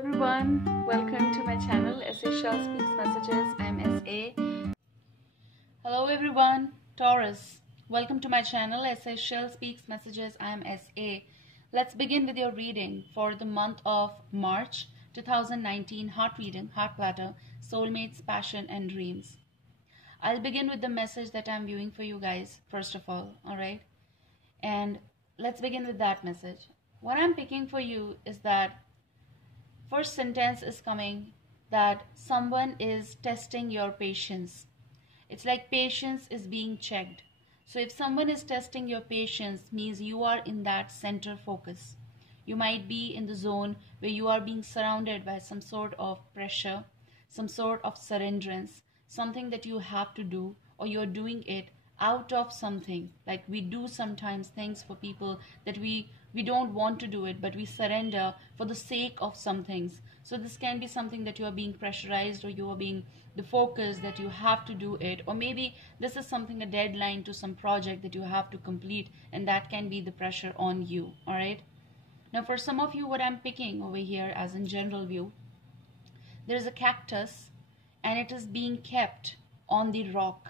everyone, welcome to my channel Sashell Speaks Messages. I'm SA. Hello everyone, Taurus, welcome to my channel Sashell Speaks Messages. I'm SA. Let's begin with your reading for the month of March 2019. Heart reading, heart platter, soulmates, passion and dreams. I'll begin with the message that I'm viewing for you guys first of all right? And let's begin with that message. What I'm picking for you is that first sentence is coming that someone is testing your patience. It's like patience is being checked. So if someone is testing your patience, means you are in that center focus. You might be in the zone where you are being surrounded by some sort of pressure, some sort of surrenderance, something that you have to do, or you're doing it out of something. Like we do sometimes things for people that we don't want to do it, but we surrender for the sake of some things. So this can be something that you are being pressurized, or you are being the focus that you have to do it, or maybe this is something, a deadline to some project that you have to complete, and that can be the pressure on you. All right, now for some of you, what I'm picking over here as in general view, there is a cactus and it is being kept on the rock.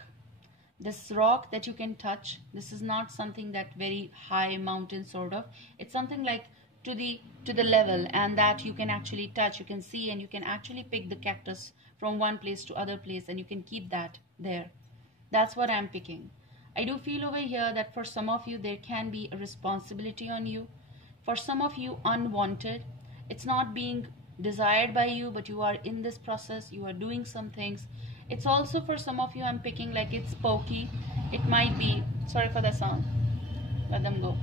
This rock that you can touch, this is not something that very high mountain sort of, it's something like to the level, and that you can actually touch, you can see, and you can actually pick the cactus from one place to other place, and you can keep that there. That's what I'm picking. I do feel over here that for some of you there can be a responsibility on you. For some of you, unwanted, it's not being desired by you, but you are in this process, you are doing some things. It's also for some of you, I'm picking like it's pokey. It might be, sorry for the sound, let them go.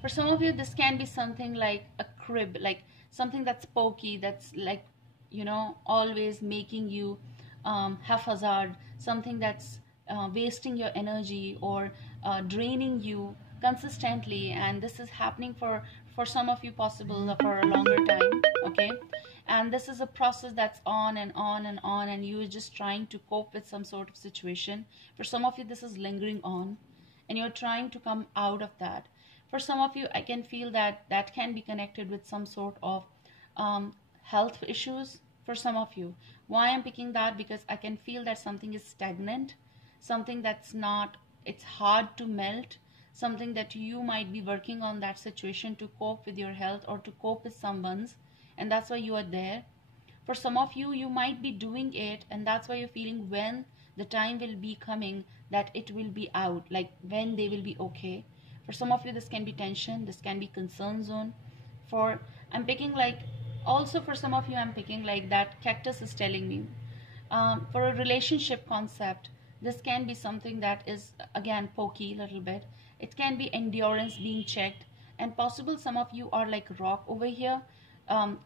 For some of you, this can be something like a crib, like something that's pokey, that's like, you know, always making you haphazard, something that's wasting your energy or draining you consistently. And this is happening for some of you possible for a longer time, okay? And this is a process that's on and on and on, and you're just trying to cope with some sort of situation. For some of you, this is lingering on and you're trying to come out of that. For some of you, I can feel that that can be connected with some sort of health issues for some of you. Why I'm picking that? Because I can feel that something is stagnant, something that's not, it's hard to melt, something that you might be working on that situation to cope with your health or to cope with someone's, and that's why you are there. For some of you, you might be doing it, and that's why you're feeling when the time will be coming that it will be out, like when they will be okay. For some of you, this can be tension, this can be concern zone. For I'm picking like, also for some of you, I'm picking like that cactus is telling me for a relationship concept, this can be something that is again pokey a little bit. It can be endurance being checked, and possible some of you are like rock over here,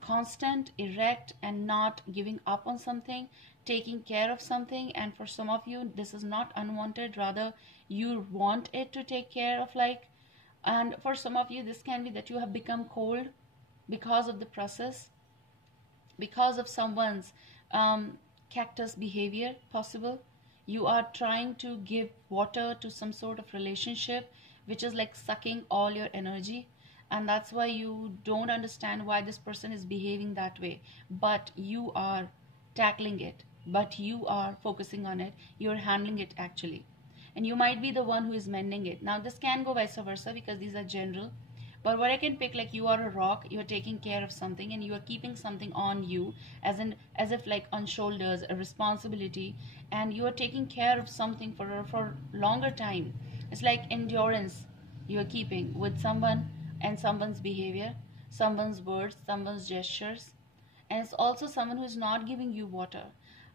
constant, erect, and not giving up on something, taking care of something. And for some of you, this is not unwanted, rather you want it to take care of, like. And for some of you, this can be that you have become cold because of the process, because of someone's cactus behavior possible. You are trying to give water to some sort of relationship which is like sucking all your energy, and that's why you don't understand why this person is behaving that way, but you are tackling it, but you are focusing on it, you're handling it actually, and you might be the one who is mending it. Now this can go vice versa because these are general, but what I can pick, like you are a rock, you're taking care of something and you are keeping something on you, as if like on shoulders, a responsibility, and you are taking care of something for longer time. It's like endurance you are keeping with someone and someone's behavior, someone's words, someone's gestures, and it's also someone who is not giving you water.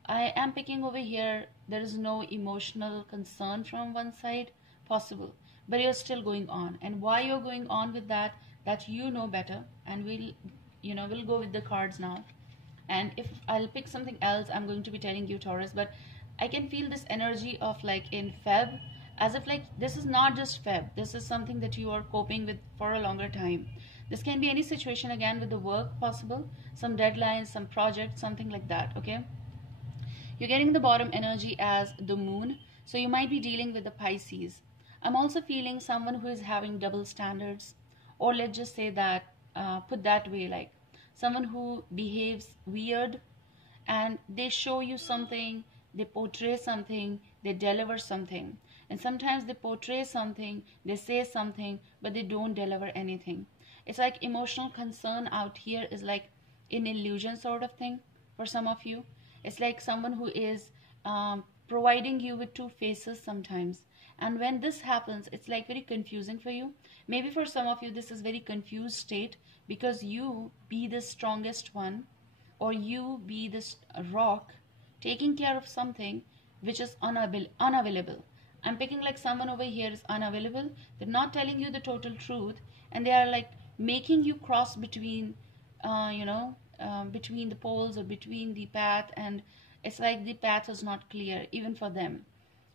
I am picking over here, there is no emotional concern from one side possible, but you're still going on. And why you're going on with that you know better, and we'll go with the cards now. And if I'll pick something else, I'm going to be telling you, Taurus. But I can feel this energy of like in Feb, as if like this is not just Feb, this is something that you are coping with for a longer time. This can be any situation, again with the work possible, some deadlines, some project, something like that, okay? You're getting the bottom energy as the moon, so you might be dealing with the Pisces. I'm also feeling someone who is having double standards, or let's just say that, put that way, like someone who behaves weird, and they show you something, they portray something, they deliver something. And sometimes they portray something, they say something, but they don't deliver anything. It's like emotional concern out here is like an illusion sort of thing for some of you. It's like someone who is providing you with two faces sometimes. And when this happens, it's like very confusing for you. Maybe for some of you, this is very confused state because you be the strongest one, or you be this rock taking care of something which is unavailable. I'm picking like someone over here is unavailable. They're not telling you the total truth, and they are like making you cross between between the poles or between the path, and it's like the path is not clear even for them.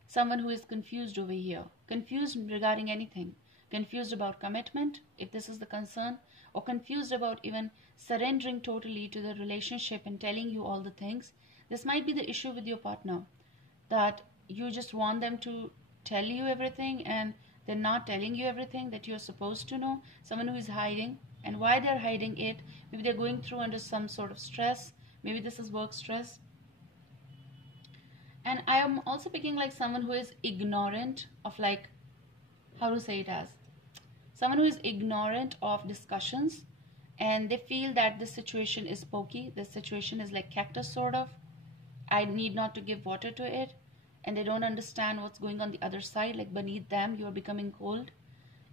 Someone who is confused over here, confused regarding anything, confused about commitment if this is the concern, or confused about even surrendering totally to the relationship and telling you all the things. This might be the issue with your partner, that you just want them to tell you everything and they're not telling you everything that you're supposed to know. Someone who is hiding, and why they're hiding it, maybe they're going through under some sort of stress. Maybe this is work stress. And I am also picking like someone who is ignorant of, like, how to say it as, someone who is ignorant of discussions, and they feel that this situation is pokey, this situation is like cactus sort of, I need not to give water to it, and they don't understand what's going on the other side, like beneath them you are becoming cold.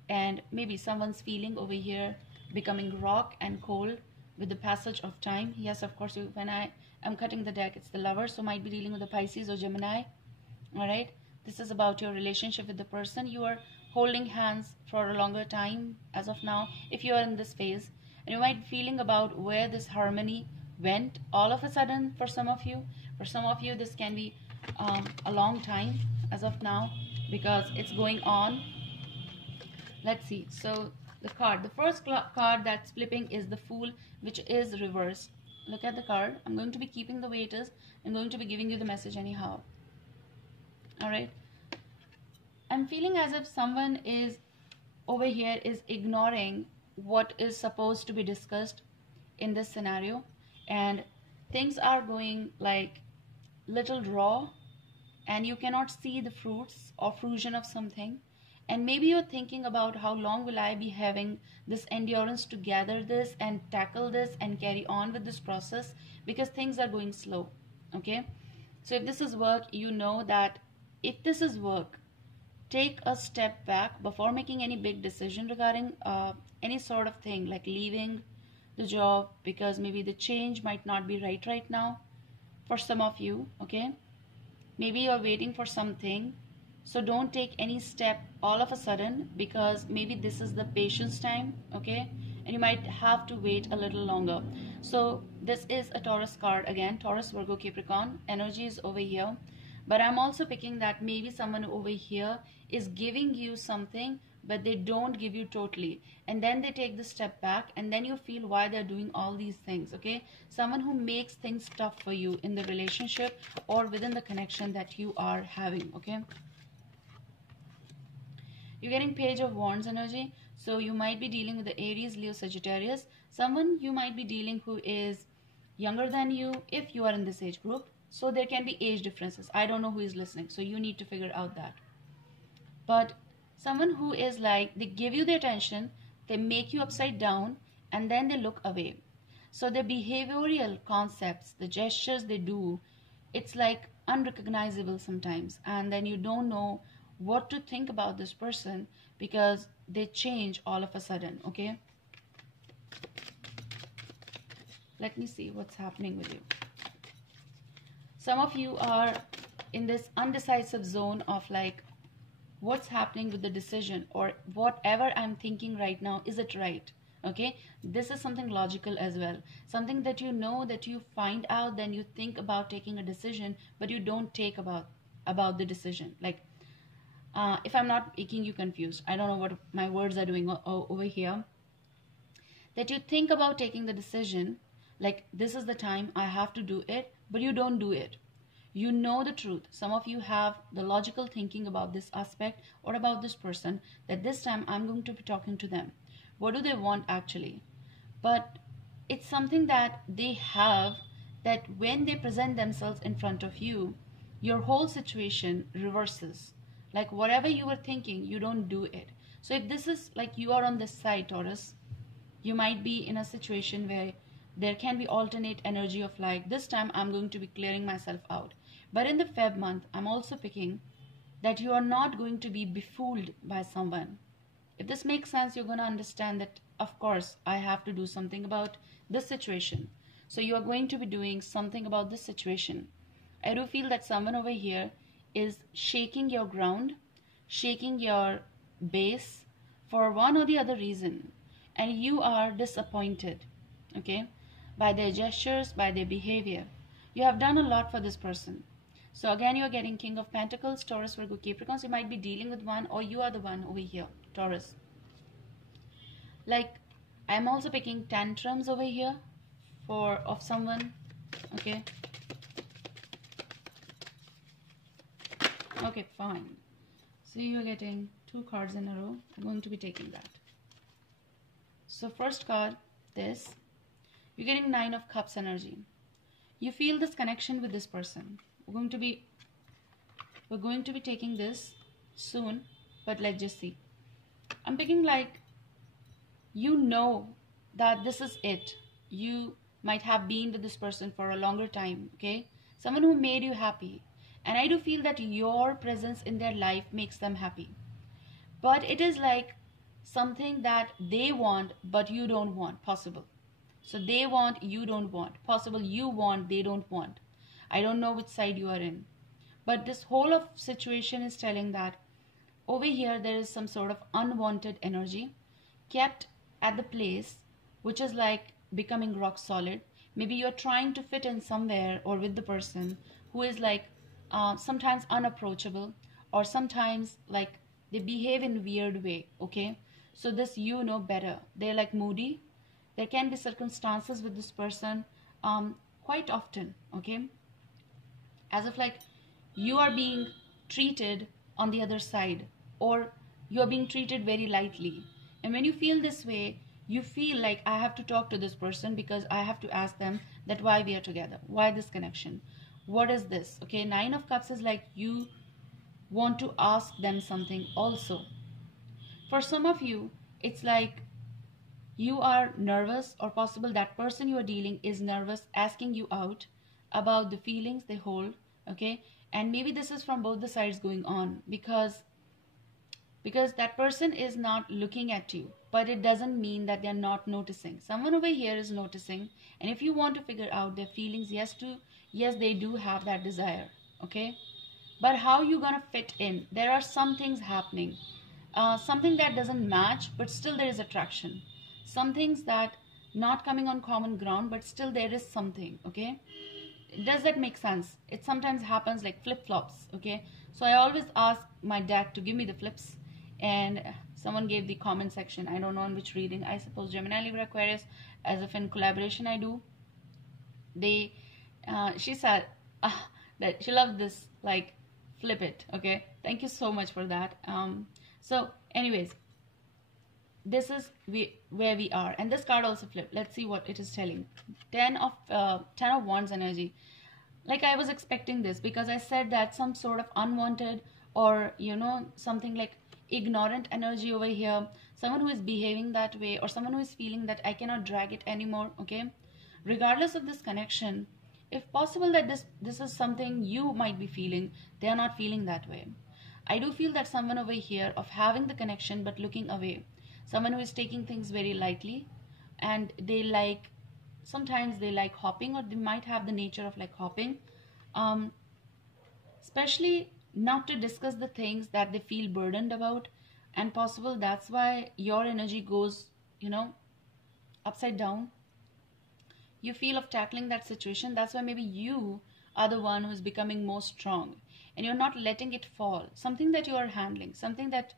And maybe someone's feeling over here becoming rock and cold with the passage of time. Yes, of course, when I am cutting the deck, it's the Lover, so might be dealing with the Pisces or Gemini. All right, this is about your relationship with the person. You are holding hands for a longer time as of now if you are in this phase, and you might be feeling about where this harmony went all of a sudden. For some of you, this can be a long time as of now because it's going on. Let's see. So the first card that's flipping is the Fool, which is reversed. Look at the card. I'm going to be keeping the way it is. I'm going to be giving you the message anyhow. All right, I'm feeling as if someone is over here is ignoring what is supposed to be discussed in this scenario, and things are going like little raw, and you cannot see the fruits or fruition of something. And maybe you're thinking about how long will I be having this endurance to gather this and tackle this and carry on with this process, because things are going slow. Okay, so if this is work, you know that if this is work, take a step back before making any big decision regarding any sort of thing like leaving the job, because maybe the change might not be right now for some of you. Okay, maybe you're waiting for something, so don't take any step all of a sudden, because maybe this is the patience time. Okay, and you might have to wait a little longer. So this is a Taurus card again, Taurus, Virgo, Capricorn energy is over here. But I'm also picking that maybe someone over here is giving you something, but they don't give you totally, and then they take the step back, and then you feel why they're doing all these things. Okay, someone who makes things tough for you in the relationship or within the connection that you are having. Okay, you're getting Page of Wands energy, so you might be dealing with the Aries, Leo, Sagittarius. Someone you might be dealing who is younger than you if you are in this age group. So there can be age differences. I don't know who is listening, so you need to figure out that. But someone who is like, they give you the attention, they make you upside down, and then they look away. So the behavioral concepts, the gestures they do, it's like unrecognizable sometimes, and then you don't know what to think about this person because they change all of a sudden. Okay, let me see what's happening with you. Some of you are in this undecisive zone of like, what's happening with the decision, or whatever I'm thinking right now, is it right? Okay, this is something logical as well, something that you know, that you find out, then you think about taking a decision, but you don't take about the decision. Like, if I'm not making you confused, I don't know what my words are doing over here, that you think about taking the decision, like this is the time I have to do it, but you don't do it. You know the truth. Some of you have the logical thinking about this aspect or about this person, that this time I'm going to be talking to them. What do they want actually? But it's something that they have, that when they present themselves in front of you, your whole situation reverses. Like whatever you were thinking, you don't do it. So if this is like you are on this side, Taurus, you might be in a situation where there can be alternate energy of like, this time I'm going to be clearing myself out. But in the Feb month, I'm also picking that you are not going to be befooled by someone. If this makes sense, you're going to understand that, of course, I have to do something about this situation. So you are going to be doing something about this situation. I do feel that someone over here is shaking your ground, shaking your base for one or the other reason. And you are disappointed, okay, by their gestures, by their behavior. You have done a lot for this person. So again, you're getting King of Pentacles, Taurus, Virgo, Capricorn. So you might be dealing with one, or you are the one over here, Taurus. Like, I'm also picking tantrums over here of someone, okay. Okay, fine. So you're getting 2 cards in a row. I'm going to be taking that. So first card, this. You're getting 9 of Cups energy. You feel this connection with this person. We're going to be taking this soon, but let's just see. I'm picking like, you know that this is it. You might have been with this person for a longer time, okay? Someone who made you happy. And I do feel that your presence in their life makes them happy. But it is like something that they want, but you don't want, possible. So they want, you don't want. Possible you want, they don't want. I don't know which side you are in. But this whole of situation is telling that over here there is some sort of unwanted energy kept at the place, which is like becoming rock solid. Maybe you're trying to fit in somewhere or with the person who is like sometimes unapproachable, or sometimes like they behave in a weird way, okay? So this, you know better. They're like moody. There can be circumstances with this person quite often, okay? As if like you are being treated on the other side, or you're being treated very lightly. And when you feel this way, you feel like I have to talk to this person because I have to ask them that why we are together, why this connection, what is this, okay? 9 of Cups is like you want to ask them something also. For some of you, it's like you are nervous, or possible that person you are dealing is nervous, asking you out about the feelings they hold, okay? And maybe this is from both the sides going on, because that person is not looking at you, but it doesn't mean that they're not noticing. Someone over here is noticing, and if you want to figure out their feelings, yes, they do have that desire, okay? But how you gonna fit in? There are some things happening, something that doesn't match, but still there is attraction. Some things that not coming on common ground, but still there is something, okay? Does that make sense? It sometimes happens like flip-flops, okay? So I always ask my deck to give me the flips, and someone gave the comment section, I don't know on which reading, I suppose Gemini, Libra, Aquarius, as if in collaboration I do. She said that she loved this, like, flip it, okay? Thank you so much for that. So anyways, this is where we are, and this card also flipped. Let's see what it is telling. 10 of Wands energy. Like, I was expecting this, because I said that some sort of unwanted, or you know, something like ignorant energy over here, someone who is behaving that way, or someone who is feeling that I cannot drag it anymore, okay? Regardless of this connection, if possible that this is something you might be feeling, they are not feeling that way. I do feel that someone over here of having the connection but looking away, someone who is taking things very lightly, and they like, sometimes they like hopping, or they might have the nature of like hopping, especially not to discuss the things that they feel burdened about, and possible that's why your energy goes, you know, upside down. You feel of tackling that situation. That's why maybe you are the one who's becoming more strong, and you're not letting it fall. Something that you are handling, something that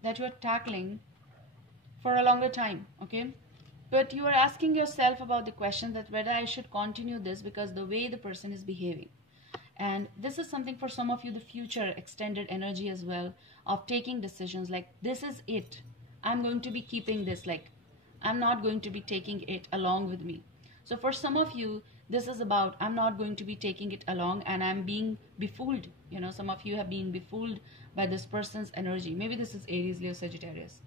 that you are tackling for a longer time, okay? But you are asking yourself about the question that whether I should continue this because the way the person is behaving. And this is something for some of you, the future extended energy as well, of taking decisions like, this is it. I'm going to be keeping this, like, I'm not going to be taking it along with me. So for some of you, this is about I'm not going to be taking it along and I'm being befooled. You know, some of you have been befooled by this person's energy. Maybe this is Aries, Leo, Sagittarius.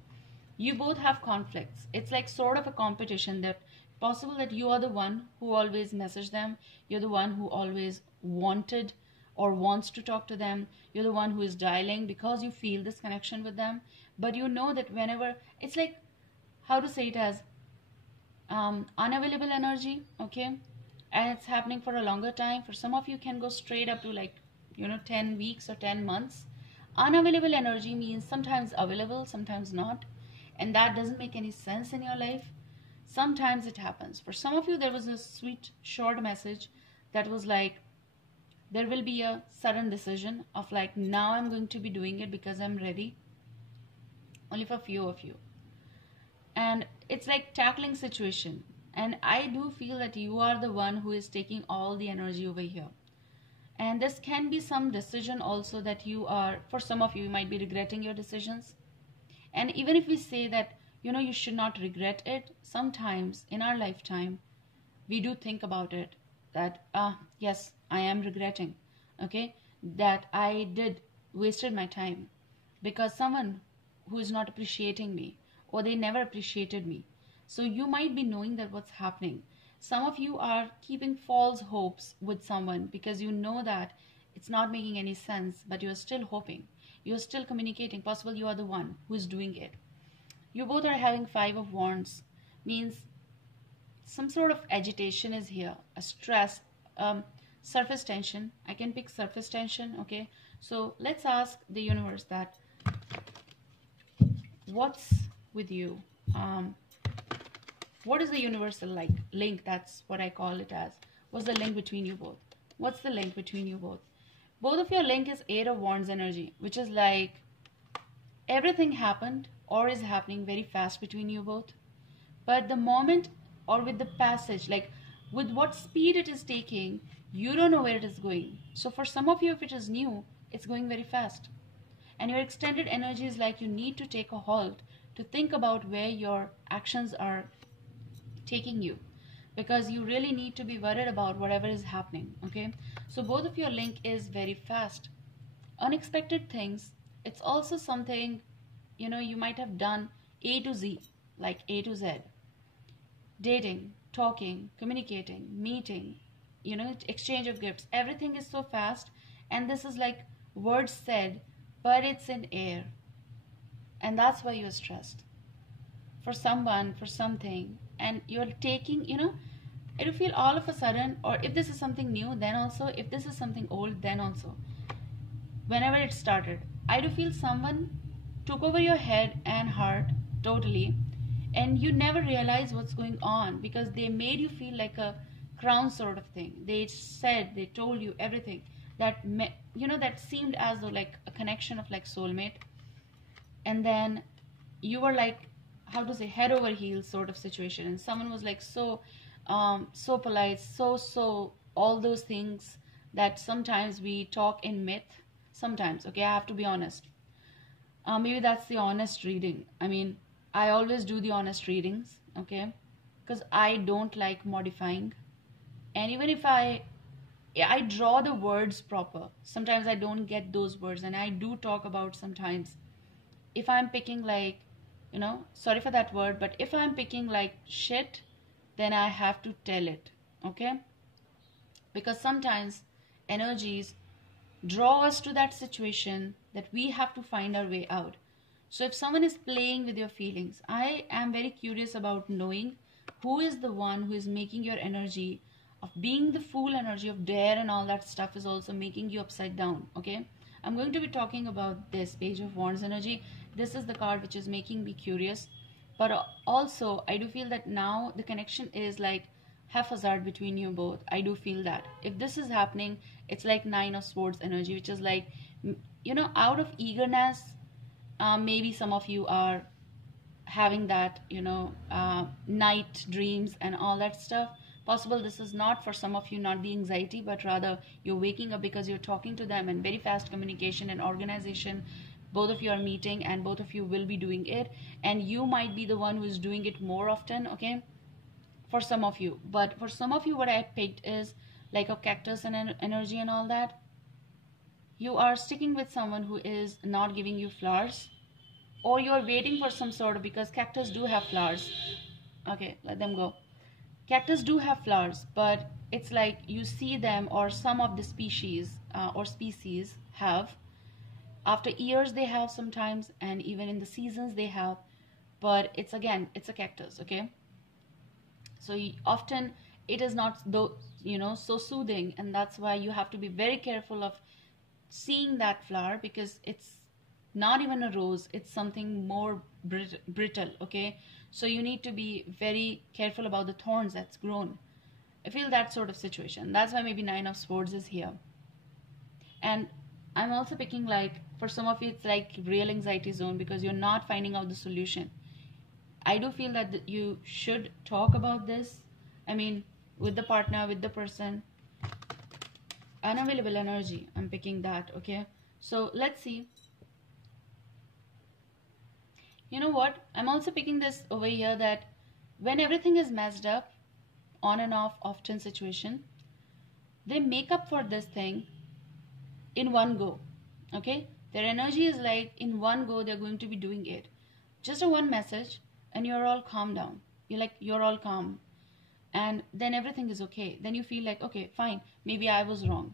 You both have conflicts. It's like sort of a competition, that possible that you are the one who always messaged them. You're the one who always wanted or wants to talk to them. You're the one who is dialing because you feel this connection with them. But you know that whenever, it's like, how to say it, as unavailable energy, okay? And it's happening for a longer time. For some of you can go straight up to like, 10 weeks or 10 months. Unavailable energy means sometimes available, sometimes not. And that doesn't make any sense in your life. Sometimes it happens. For some of you, there was a sweet short message that was like, there will be a sudden decision of like, now I'm going to be doing it because I'm ready. Only for a few of you. And it's like tackling situation. And I do feel that you are the one who is taking all the energy over here. And this can be some decision also that you are, for some of you, you might be regretting your decisions. And even if we say that, you should not regret it, sometimes in our lifetime, we do think about it that, yes, I am regretting, okay, that I wasted my time because someone who is not appreciating me, or they never appreciated me. So you might be knowing that what's happening. Some of you are keeping false hopes with someone because you know that it's not making any sense, but you're still hoping. You're still communicating. Possible you are the one who is doing it. You both are having 5 of Wands. Means some sort of agitation is here. A stress, surface tension. I can pick surface tension, okay? So let's ask the universe that, what's with you? What is the universal link? That's what I call it as. What's the link between you both? What's the link between you both? Both of your link is 8 of Wands energy, which is like everything happened or is happening very fast between you both. But the moment or with the passage, like with what speed it is taking, you don't know where it is going. So for some of you, if it is new, it's going very fast. And your extended energy is like you need to take a halt to think about where your actions are taking you, because you really need to be worried about whatever is happening, okay? So both of your link is very fast. Unexpected things. It's also something, you might have done A to Z, like A to Z. Dating, talking, communicating, meeting, exchange of gifts. Everything is so fast, and this is like words said, but it's in air. And that's why you're stressed. For someone, for something, and you're taking, it'll feel all of a sudden, or if this is something new, then also, if this is something old, then also. Whenever it started, I do feel someone took over your head and heart totally, and you never realize what's going on because they made you feel like a crown sort of thing. They told you everything that, that seemed as though like a connection of like soulmate. And then you were like, how to say, head over heels sort of situation, and someone was like so polite, so all those things that sometimes we talk in myth. Sometimes, okay, I have to be honest. Maybe that's the honest reading. I mean, I always do the honest readings, okay, because I don't like modifying. And even if I draw the words proper, sometimes I don't get those words, and I do talk about sometimes if I'm picking like, sorry for that word, but if I'm picking like shit, then I have to tell it, okay? Because sometimes energies draw us to that situation that we have to find our way out. So if someone is playing with your feelings, I am very curious about knowing who is the one who is making your energy of being the fool energy of dare and all that stuff is also making you upside down, okay? I'm going to be talking about this Page of Wands energy. This is the card which is making me curious. But also, I do feel that now the connection is like haphazard between you both. I do feel that. If this is happening, it's like 9 of Swords energy, which is like, out of eagerness, maybe some of you are having that, night dreams and all that stuff. Possible this is not for some of you, not the anxiety, but rather you're waking up because you're talking to them and very fast communication and organization. both of you are meeting and both of you will be doing it, and you might be the one who is doing it more often, okay, for some of you. But for some of you, what I picked is like a cactus and energy and all that. You are sticking with someone who is not giving you flowers, or you're waiting for some sort of, because cactus do have flowers. Okay, let them go. Cactus do have flowers, but it's like you see them, or some of the species have. After years they have sometimes, and even in the seasons they have. But it's, again, it's a cactus, okay? So often it is not, though, so soothing, and that's why you have to be very careful of seeing that flower, because it's not even a rose, it's something more brittle, okay? So you need to be very careful about the thorns that's grown. I feel that sort of situation. That's why maybe Nine of Swords is here. And I'm also picking, like, for some of you it's like real anxiety zone, because you're not finding out the solution. I do feel that you should talk about this, I mean, with the partner, with the person. Unavailable energy, I'm picking that, okay? So let's see. You know what? I'm also picking this over here, that when everything is messed up, on and off, often situation, they make up for this thing in one go, okay? Their energy is like in one go, they're going to be doing it. Just a one message, and you're all calm down. You're all calm. And then everything is okay. Then you feel like, okay, fine, maybe I was wrong.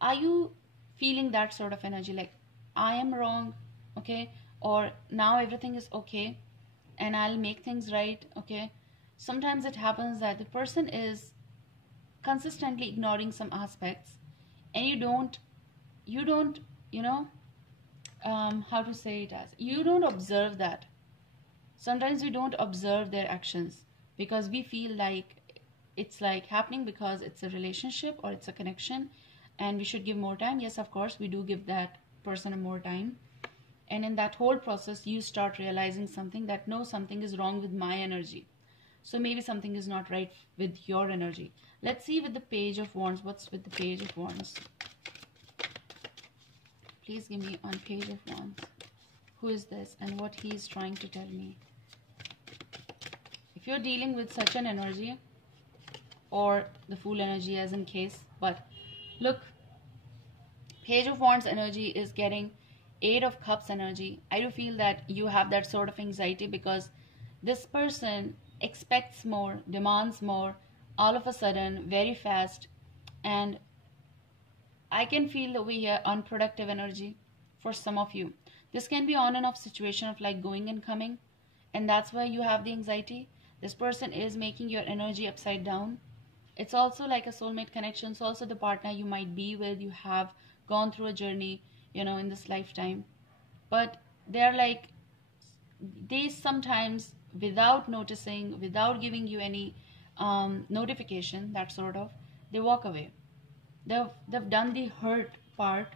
Are you feeling that sort of energy, like I am wrong, okay? Or now everything is okay and I'll make things right, okay? Sometimes it happens that the person is consistently ignoring some aspects, and you don't how to say it, as you don't observe that. Sometimes we don't observe their actions because we feel like it's like happening because it's a relationship or it's a connection, and we should give more time. Yes, of course, we do give that person a more time. And in that whole process, you start realizing something, that no, something is wrong with my energy. So maybe something is not right with your energy. Let's see with the Page of Wands. What's with the Page of Wands? Please give me on Page of Wands. Who is this and what he is trying to tell me? If you're dealing with such an energy, or the Fool energy as in case, but look, Page of Wands energy is getting Eight of Cups energy. I do feel that you have that sort of anxiety because this person expects more, demands more, all of a sudden, very fast. And I can feel over here unproductive energy for some of you. This can be on and off situation of like going and coming, and that's why you have the anxiety. This person is making your energy upside down. It's also like a soulmate connection. It's also the partner you might be with. You have gone through a journey, in this lifetime, but they're like, they sometimes, without noticing, without giving you any notification, that sort of, they walk away. They've done the hurt part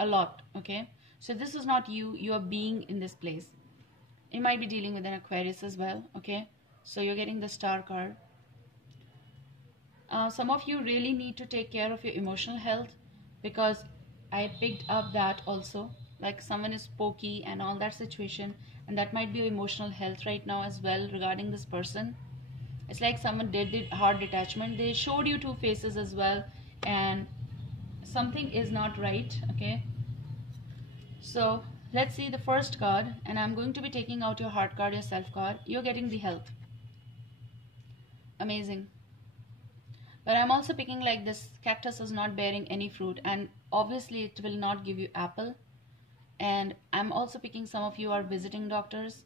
a lot, okay? So this is not you are being in this place. You might be dealing with an Aquarius as well, okay? So you're getting the Star card. Some of you really need to take care of your emotional health, because I picked up that also, like someone is pokey and all that situation, and that might be your emotional health right now as well regarding this person. It's like someone did hard detachment. They showed you two faces as well, and something is not right, okay? So let's see the first card, and I'm going to be taking out your heart card, your self card. You're getting the health. Amazing. But I'm also picking like this cactus is not bearing any fruit, and obviously it will not give you apple. And I'm also picking some of you are visiting doctors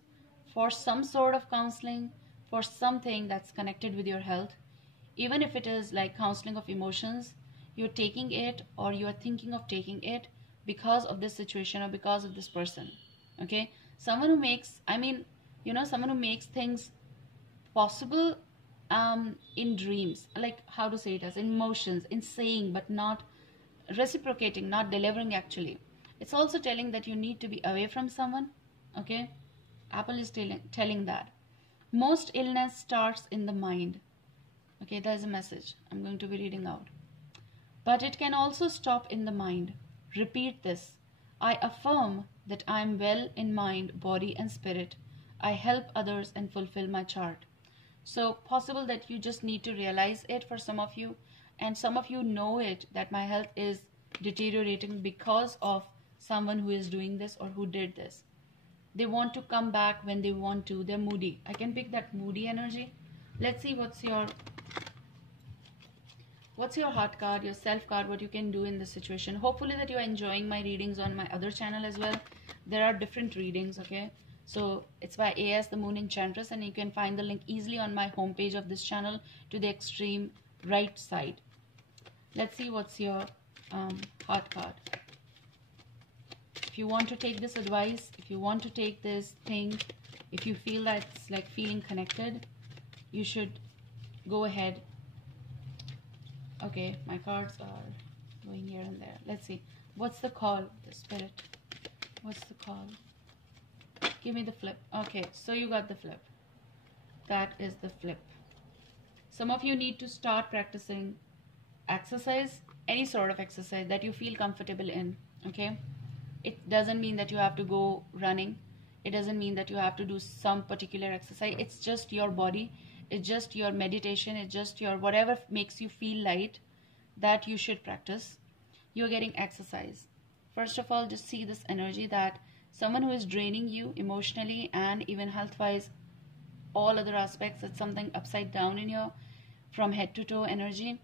for some sort of counseling, for something that's connected with your health. Even if it is like counseling of emotions, you're taking it or you are thinking of taking it because of this situation or because of this person, okay? Someone who makes, someone who makes things possible in dreams, like how to say it, as in motions, in saying but not reciprocating, not delivering actually. It's also telling that you need to be away from someone, okay? Apple is telling that. Most illness starts in the mind, okay? There's a message I'm going to be reading out. But it can also stop in the mind. Repeat this. I affirm that I am well in mind, body, and spirit. I help others and fulfill my chart. So possible that you just need to realize it for some of you, and some of you know it, that my health is deteriorating because of someone who is doing this or who did this. They want to come back when they want to. They're moody. I can pick that moody energy. Let's see what's your heart card, your self card, what you can do in this situation. Hopefully that you're enjoying my readings on my other channel as well. There are different readings, okay? So it's by AS the Moon Enchantress, and you can find the link easily on my homepage of this channel to the extreme right side. Let's see what's your heart card. If you want to take this advice, if you want to take this thing, if you feel that it's like feeling connected, you should go ahead. Okay, my cards are going here and there. Let's see. What's the call, the spirit? What's the call? Give me the flip. Okay, so you got the flip. That is the flip. Some of you need to start practicing exercise, any sort of exercise that you feel comfortable in, okay? It doesn't mean that you have to go running. It doesn't mean that you have to do some particular exercise. It's just your body. It's just your meditation. It's just your whatever makes you feel light that you should practice. You're getting exercise. First of all, just see this energy that someone who is draining you emotionally and even health-wise, all other aspects, it's something upside down in your from head to toe energy.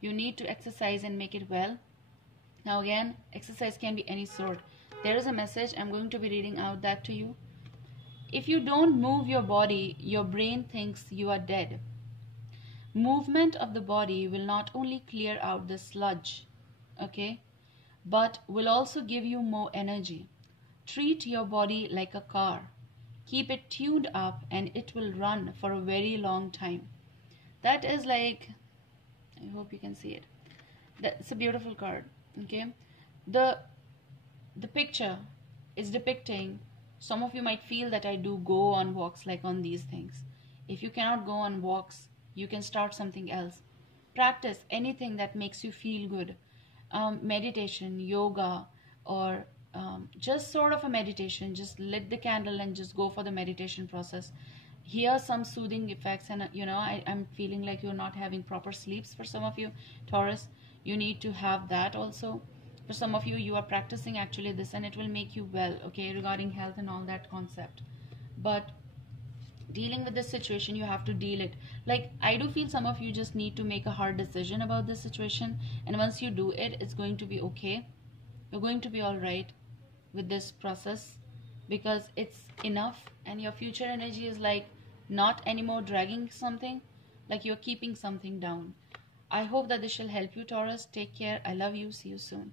You need to exercise and make it well. Now again, exercise can be any sort. There is a message. I'm going to be reading out that to you. If you don't move your body, your brain thinks you are dead. Movement of the body will not only clear out the sludge, okay, but will also give you more energy. Treat your body like a car. Keep it tuned up and it will run for a very long time. That is like, I hope you can see it. That's a beautiful card, okay? The picture is depicting, some of you might feel that I do go on walks like on these things. If you cannot go on walks, you can start something else. Practice anything that makes you feel good. Meditation, yoga, or just sort of a meditation. Just lit the candle and just go for the meditation process. Hear some soothing effects, and you know, I'm feeling like you're not having proper sleeps for some of you, Taurus. You need to have that also. For some of you, you are practicing actually this and it will make you well, okay, regarding health and all that concept. But dealing with this situation, you have to deal it. Like, I do feel some of you just need to make a hard decision about this situation, and once you do it, it's going to be okay. You're going to be all right with this process because it's enough, and your future energy is like not anymore dragging something, like you're keeping something down. I hope that this shall help you, Taurus. Take care. I love you. See you soon.